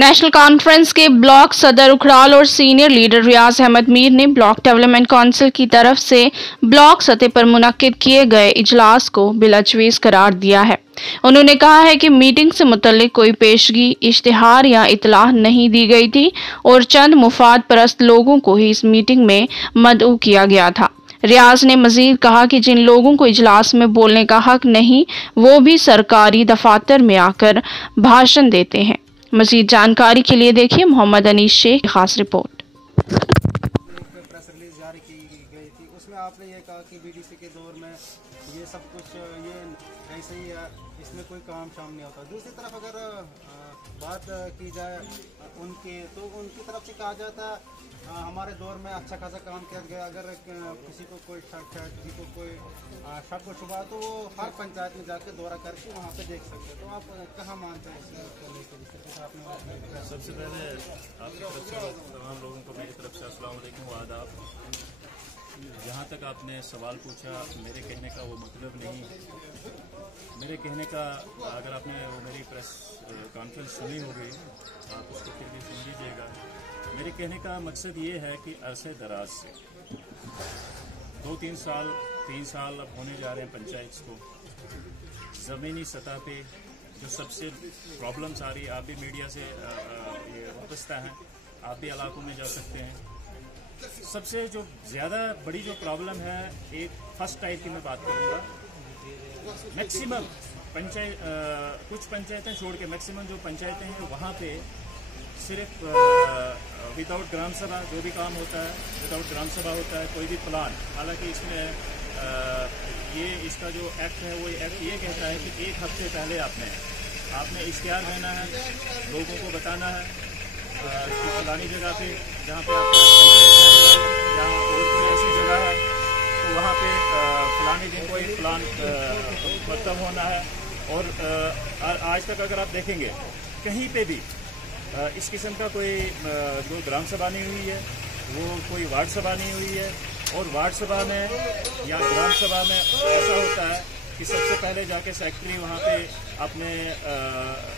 National conference के block सदर उखड़ाल और सीनियर लीडर रियाज अहमद मीर ने ब्लॉक डेवलपमेंट काउंसिल की तरफ से ब्लॉक सतह पर मुनक्किद किए गए इजलास को बिलाजवीज करार दिया है। उन्होंने कहा है कि मीटिंग से मुतल्लिक कोई पेशगी, इश्तिहार या इतलाह नहीं दी गई थी और चंद मुफाद परस्त लोगों को ही इस मीटिंग में मदऊ किया गया था। रियाज ने मजीद कहा कि जिन लोगों को इजलास में बोलने का हक नहीं, वो भी सरकारी दफातर में आकर भाषण देते हैं। मजीद जानकारी के लिए देखिए मोहम्मद अनीस शेख की खास रिपोर्ट। प्रेस रिलीज जारी की गई थी, उसमें आपने ये कहा कि बीडीसी के दौर में ये सब कुछ ये ऐसे ही है, इसमें कोई काम शाम नहीं होता। दूसरी तरफ अगर बात की जाए उनकी तरफ से कहा जाता है हमारे दौर में अच्छा खासा काम किया गया। अगर किसी को कोई शक है, किसी को कोई शक व शुबा, तो वो हर पंचायत में जाकर दौरा करके वहाँ पे देख सकते हैं। तो आप कहाँ मानते हैं सबसे पहले आपकी तरफ से तमाम लोगों को मेरी तरफ से अस्सलाम वालेकुम व आदाब। जहाँ तक आपने सवाल पूछा, मेरे कहने का वो मतलब नहीं। मेरे कहने का अगर आपने वो मेरी प्रेस कॉन्फ्रेंस सुनी होगी, आप उसको फिर भी सुन लीजिएगा। मेरे कहने का मकसद ये है कि अरसे दराज से 2-3 साल 3 साल अब होने जा रहे हैं पंचायत को, ज़मीनी सतह पे जो सबसे प्रॉब्लम्स आ रही है, आप भी मीडिया से ये वाबस्ता हैं, आप भी इलाकों में जा सकते हैं। सबसे जो ज़्यादा बड़ी जो प्रॉब्लम है, एक फर्स्ट टाइप की मैं बात करूँगा। मैक्सिमम पंचायत कुछ पंचायतें छोड़ के मैक्सिमम जो पंचायतें हैं वहाँ पे सिर्फ विदाउट ग्राम सभा जो भी काम होता है, विदाउट ग्राम सभा होता है। कोई भी प्लान, हालांकि इसमें ये इसका जो एक्ट है वो एक्ट ये कहता है कि 1 हफ्ते पहले आपने इश्तिहार देना है, लोगों को बताना है कि फलानी जगह पे जहाँ पे आपका पंचायत है, जहाँ और कोई ऐसी जगह है तो वहाँ पे फलाने दिन कोई प्लान खत्म होना है। और आज तक अगर आप देखेंगे कहीं पे भी इस किस्म का कोई जो ग्राम सभा नहीं हुई है, वो कोई वार्ड सभा नहीं हुई है। और वार्ड सभा में या ग्राम सभा में ऐसा होता है कि सबसे पहले जाके सेक्रेटरी वहाँ पे अपने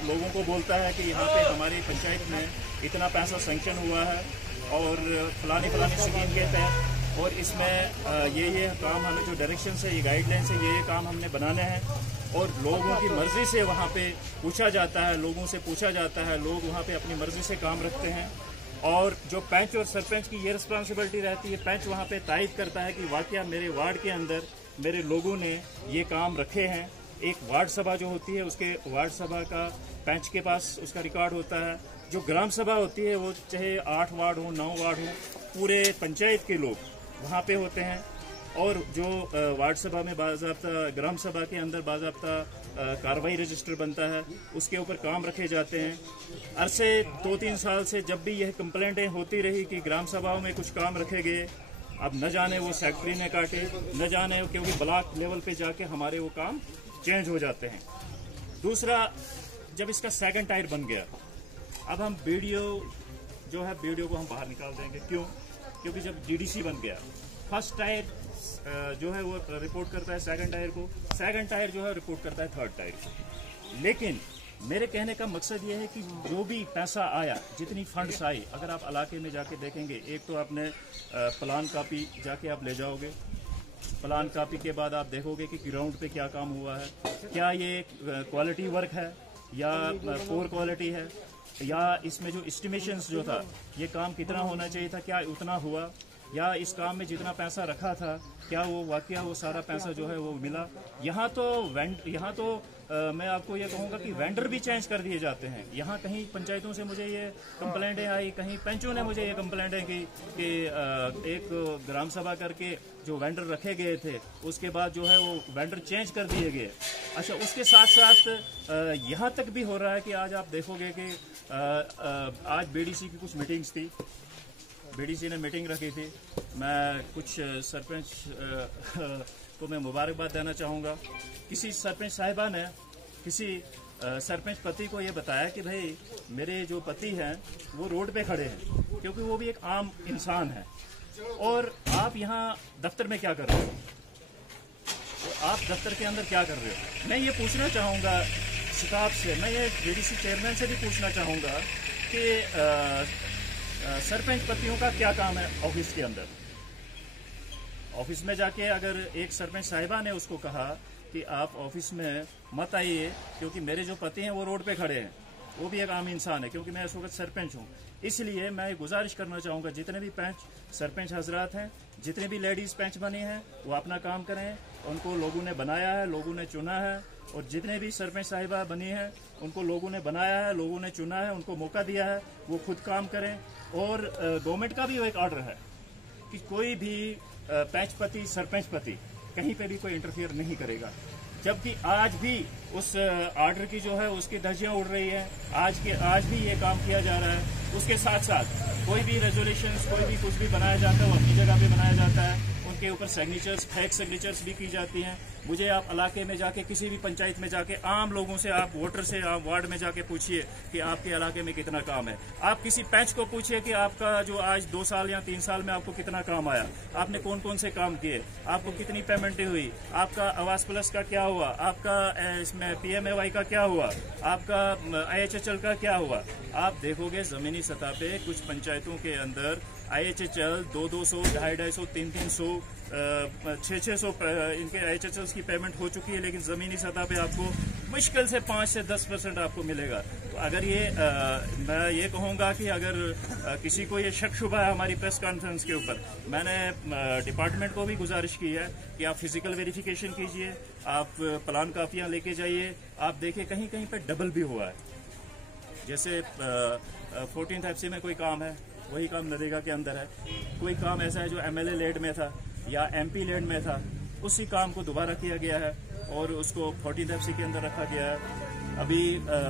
लोगों को बोलता है कि यहाँ पे हमारी पंचायत में इतना पैसा सेंक्शन हुआ है और फलानी स्कीम के तहत, और इसमें ये काम हमें जो डायरेक्शन से, ये गाइडलाइन से ये काम हमने बनाने हैं। और लोगों की मर्जी से वहाँ पे पूछा जाता है, लोगों से पूछा जाता है, लोग वहाँ पे अपनी मर्जी से काम रखते हैं। और जो पंच और सरपंच की ये रिस्पॉन्सिबिलिटी रहती है, पंच वहाँ पे तायद करता है कि वाकया मेरे वार्ड के अंदर मेरे लोगों ने ये काम रखे हैं। एक वार्ड सभा जो होती है, उसके वार्ड सभा का पंच के पास उसका रिकॉर्ड होता है। जो ग्राम सभा होती है वो चाहे 8 वार्ड हो, 9 वार्ड हो, पूरे पंचायत के लोग वहाँ पे होते हैं। और जो वार्ड सभा में बाज़ाब्ता, ग्राम सभा के अंदर बाज़ाब्ता कार्रवाई रजिस्टर बनता है, उसके ऊपर काम रखे जाते हैं। अरसे 2-3 साल से जब भी यह कंप्लेंटें होती रही कि ग्राम सभाओं में कुछ काम रखे गए, अब न जाने वो सेक्रेटरी ने काटे, न जाने क्योंकि ब्लॉक लेवल पे जाके हमारे वो काम चेंज हो जाते हैं। दूसरा, जब इसका सेकंड टायर बन गया, अब हम वीडियो जो है वीडियो को हम बाहर निकाल देंगे। क्यों? क्योंकि जब डीडीसी बन गया, फर्स्ट टायर जो है वो रिपोर्ट करता है सेकंड टायर को, सेकंड टायर जो है रिपोर्ट करता है थर्ड टायर को। लेकिन मेरे कहने का मकसद ये है कि जो भी पैसा आया, जितनी फंड्स आई, अगर आप इलाके में जाके देखेंगे, एक तो आपने प्लान कापी जाके आप ले जाओगे, प्लान कापी के बाद आप देखोगे कि ग्राउंड पे क्या काम हुआ है, क्या ये क्वालिटी वर्क है या पोर क्वालिटी है, या इसमें जो एस्टिमेशंस जो था, ये काम कितना होना चाहिए था, क्या उतना हुआ, या इस काम में जितना पैसा रखा था क्या वो वाकया वो सारा पैसा जो है वो मिला। यहाँ तो मैं आपको ये कहूँगा कि वेंडर भी चेंज कर दिए जाते हैं। यहाँ कहीं पंचायतों से मुझे ये कंप्लेंटें आई, कहीं पंचों ने मुझे ये कंप्लेंटें की कि एक ग्राम सभा करके जो वेंडर रखे गए थे, उसके बाद जो है वो वेंडर चेंज कर दिए गए। अच्छा, उसके साथ साथ यहाँ तक भी हो रहा है कि आज आप देखोगे कि आज बीडीसी की कुछ मीटिंग्स थी, बीडीसी ने मीटिंग रखी थी। मैं कुछ सरपंच को मैं मुबारकबाद देना चाहूँगा। किसी सरपंच साहिबा ने किसी सरपंच पति को ये बताया कि भाई मेरे जो पति हैं वो रोड पे खड़े हैं, क्योंकि वो भी एक आम इंसान है, और आप यहाँ दफ्तर में क्या कर रहे हो, तो आप दफ्तर के अंदर क्या कर रहे हो। मैं ये पूछना चाहूँगा स्टाफ से, मैं ये बीडीसी चेयरमैन से भी पूछना चाहूँगा कि सरपंच पतियों का क्या काम है ऑफिस के अंदर। ऑफिस में जाके अगर एक सरपंच साहिबा ने उसको कहा कि आप ऑफिस में मत आइए क्योंकि मेरे जो पति हैं वो रोड पे खड़े हैं, वो भी एक आम इंसान है, क्योंकि मैं इस वक्त सरपंच हूँ। इसलिए मैं गुजारिश करना चाहूँगा जितने भी सरपंच हजरात हैं, जितने भी लेडीज़ पंच बनी हैं, वो अपना काम करें। उनको लोगों ने बनाया है, लोगों ने चुना है, और जितने भी सरपंच साहिबा बनी हैं उनको लोगों ने बनाया है, लोगों ने चुना है, उनको मौका दिया है, वो खुद काम करें। और गवर्नमेंट का भी एक ऑर्डर है कि कोई भी पंचपति सरपंचपति कहीं पे भी कोई इंटरफियर नहीं करेगा। जबकि आज भी उस ऑर्डर की जो है उसकी धज्जियां उड़ रही है, आज भी ये काम किया जा रहा है। उसके साथ साथ कोई भी रेजोल्यूशंस, कोई भी कुछ भी बनाया जाता है वो अपनी जगह पे बनाया जाता है, उनके ऊपर सिग्नेचर्स, फेक सिग्नेचर्स भी की जाती हैं। मुझे आप इलाके में जाके, किसी भी पंचायत में जाके, आम लोगों से, आप वोटर से, आप वार्ड में जाके पूछिए कि आपके इलाके में कितना काम है। आप किसी पंच को पूछिए कि आपका जो आज 2 साल या 3 साल में आपको कितना काम आया, आपने कौन कौन से काम किए, आपको कितनी पेमेंटें हुई, आपका आवास प्लस का क्या हुआ, आपका इसमें PMAY का क्या हुआ, आपका IHHL का क्या हुआ। आप देखोगे जमीनी सतह पे कुछ पंचायतों के अंदर IHHL 200, 250, 300, 600 इनके IHHL की पेमेंट हो चुकी है, लेकिन जमीनी सतह पे आपको मुश्किल से 5 से 10% आपको मिलेगा। तो अगर ये मैं ये कहूँगा कि अगर किसी को ये शक शुबा है हमारी प्रेस कॉन्फ्रेंस के ऊपर, मैंने डिपार्टमेंट को भी गुजारिश की है कि आप फिजिकल वेरिफिकेशन कीजिए, आप प्लान कापियाँ लेके जाइए। आप देखिए कहीं कहीं पे डबल भी हुआ है। जैसे 14th FC में कोई काम है, वही काम नरेगा के अंदर है। कोई काम ऐसा है जो MLA लेड में था या MP लेड में था, उसी काम को दोबारा किया गया है और उसको 14th FC के अंदर रखा गया है। अभी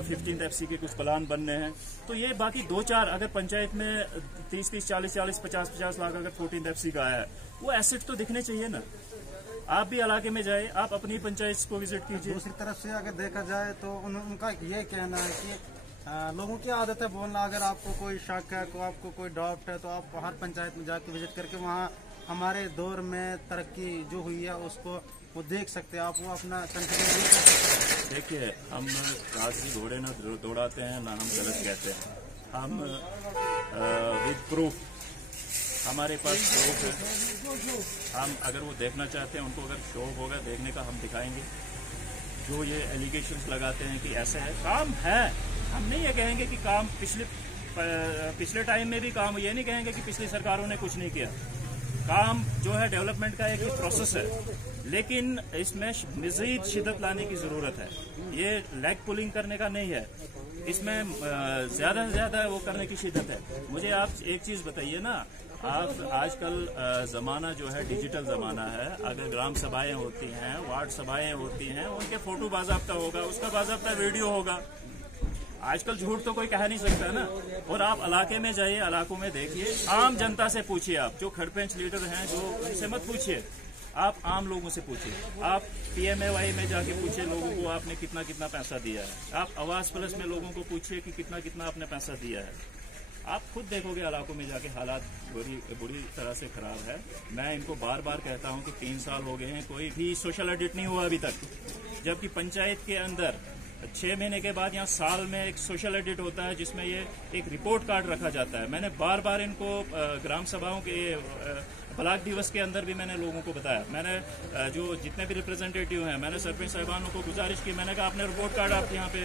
15th FC के कुछ प्लान बनने हैं। तो ये बाकी 2-4 अगर पंचायत में 30-30, 40-40, 50-50 लाख अगर 14th FC का आया है, वो एसेट तो दिखने चाहिए ना। आप भी इलाके में जाए, आप अपनी पंचायत को विजिट कीजिए। दूसरी तरफ से अगर देखा जाए तो उनका ये कहना है कि लोगों की आदत है बोलना। अगर आपको कोई शक है, आपको कोई डाउट है, तो आप हर पंचायत में जाके विजिट करके वहाँ हमारे दौर में तरक्की जो हुई है उसको वो देख सकते हैं। आप वो अपना कॉन्फिडेंस दे सकते हैं। देखिए, हम कागजी घोड़े ना दौड़ाते हैं, ना हम गलत कहते हैं। हम विद प्रूफ, हमारे पास प्रूफ है। हम अगर वो देखना चाहते हैं, उनको अगर शौक होगा देखने का, हम दिखाएंगे। जो ये एलिगेशंस लगाते हैं कि ऐसे है, काम है। हम नहीं ये कहेंगे कि काम पिछले टाइम में भी काम, ये नहीं कहेंगे कि पिछली सरकारों ने कुछ नहीं किया। काम जो है डेवलपमेंट का एक प्रोसेस है, लेकिन इसमें मज़ीद शिद्दत लाने की ज़रूरत है। ये लेग पुलिंग करने का नहीं है, इसमें ज़्यादा से ज़्यादा वो करने की शिद्दत है। मुझे आप एक चीज़ बताइए ना, आप आजकल ज़माना जो है डिजिटल ज़माना है। अगर ग्राम सभाएं होती हैं, वार्ड सभाएं होती हैं, उनके फ़ोटो बाज़ाब्ता होगा, उसका बाज़ाब्ता वीडियो होगा। आजकल झूठ तो कोई कह नहीं सकता ना। और आप इलाके में जाइए, इलाकों में देखिए, आम जनता से पूछिए। आप जो खड़पेंच लीडर हैं, जो उनसे मत पूछिए, आप आम लोगों से पूछिए। आप PMAY में जाके पूछिए लोगों को आपने कितना कितना पैसा दिया है। आप आवास प्लस में लोगों को पूछिए कि कितना कितना आपने पैसा दिया है। आप खुद देखोगे इलाकों में जाके हालात बुरी तरह से खराब है। मैं इनको बार बार कहता हूं कि 3 साल हो गए हैं, कोई भी सोशल ऑडिट नहीं हुआ अभी तक। जबकि पंचायत के अंदर 6 महीने के बाद या साल में एक सोशल ऑडिट होता है, जिसमें ये एक रिपोर्ट कार्ड रखा जाता है। मैंने बार बार इनको ग्राम सभाओं के ब्लॉक दिवस के अंदर भी मैंने लोगों को बताया। मैंने जो जितने भी रिप्रेजेंटेटिव हैं, मैंने सरपंच साहिबानों को गुजारिश की, मैंने कहा अपने रिपोर्ट कार्ड आप यहाँ पे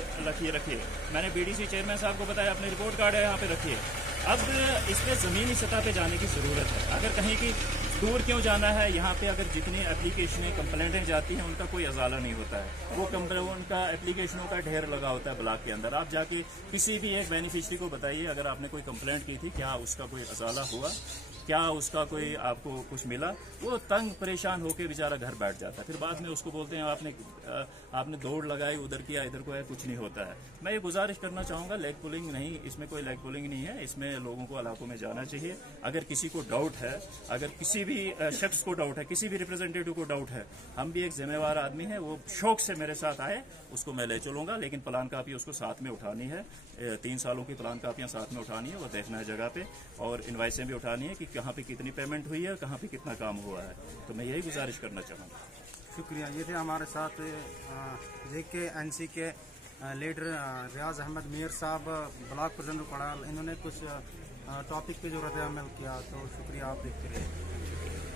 रखिए। मैंने BDC चेयरमैन साहब को बताया अपने रिपोर्ट कार्ड है यहाँ पे रखिए। अब इस पर ज़मीनी सतह पे जाने की ज़रूरत है। अगर कहीं की दूर क्यों जाना है, यहाँ पे अगर जितनी एप्लीकेशनें कंप्लेंटें जाती हैं उनका कोई अजाला नहीं होता है। वो उनका एप्लीकेशनों का ढेर लगा होता है ब्लॉक के अंदर। आप जाके किसी भी एक बेनिफिशरी को बताइए, अगर आपने कोई कंप्लेंट की थी, क्या उसका कोई अजाला हुआ, क्या उसका कोई आपको कुछ मिला, वो तंग परेशान होकर बेचारा घर बैठ जाता है। फिर बाद में उसको बोलते हैं आपने दौड़ लगाई, उधर किया, इधर को है, कुछ नहीं होता है। मैं ये गुजारिश करना चाहूँगा, लेग पुलिंग नहीं, इसमें कोई लेग पुलिंग नहीं है। इसमें लोगों को इलाकों में जाना चाहिए। अगर किसी को डाउट है, अगर किसी भी शख्स को डाउट है, किसी भी रिप्रेजेंटेटिव को डाउट है, हम भी एक जिम्मेवार आदमी है, वो शौक से मेरे साथ आए, उसको मैं ले चलूंगा। लेकिन प्लान कापी उसको साथ में उठानी है, 3 सालों की प्लान कापियाँ साथ में उठानी है, वो देखना है जगह पे, और इनवाइसें भी उठानी है कि कहाँ पे कितनी पेमेंट हुई है, कहाँ पे कितना काम हुआ है। तो मैं यही गुजारिश करना चाहूँगा। शुक्रिया। ये थे हमारे साथ JKNC के लीडर रियाज अहमद मीर साहब ब्लॉक प्रेसिडेंट कड़ाल, इन्होंने कुछ टॉपिक पे जो रद्द अमल किया, तो शुक्रिया, आप देखते रहिए।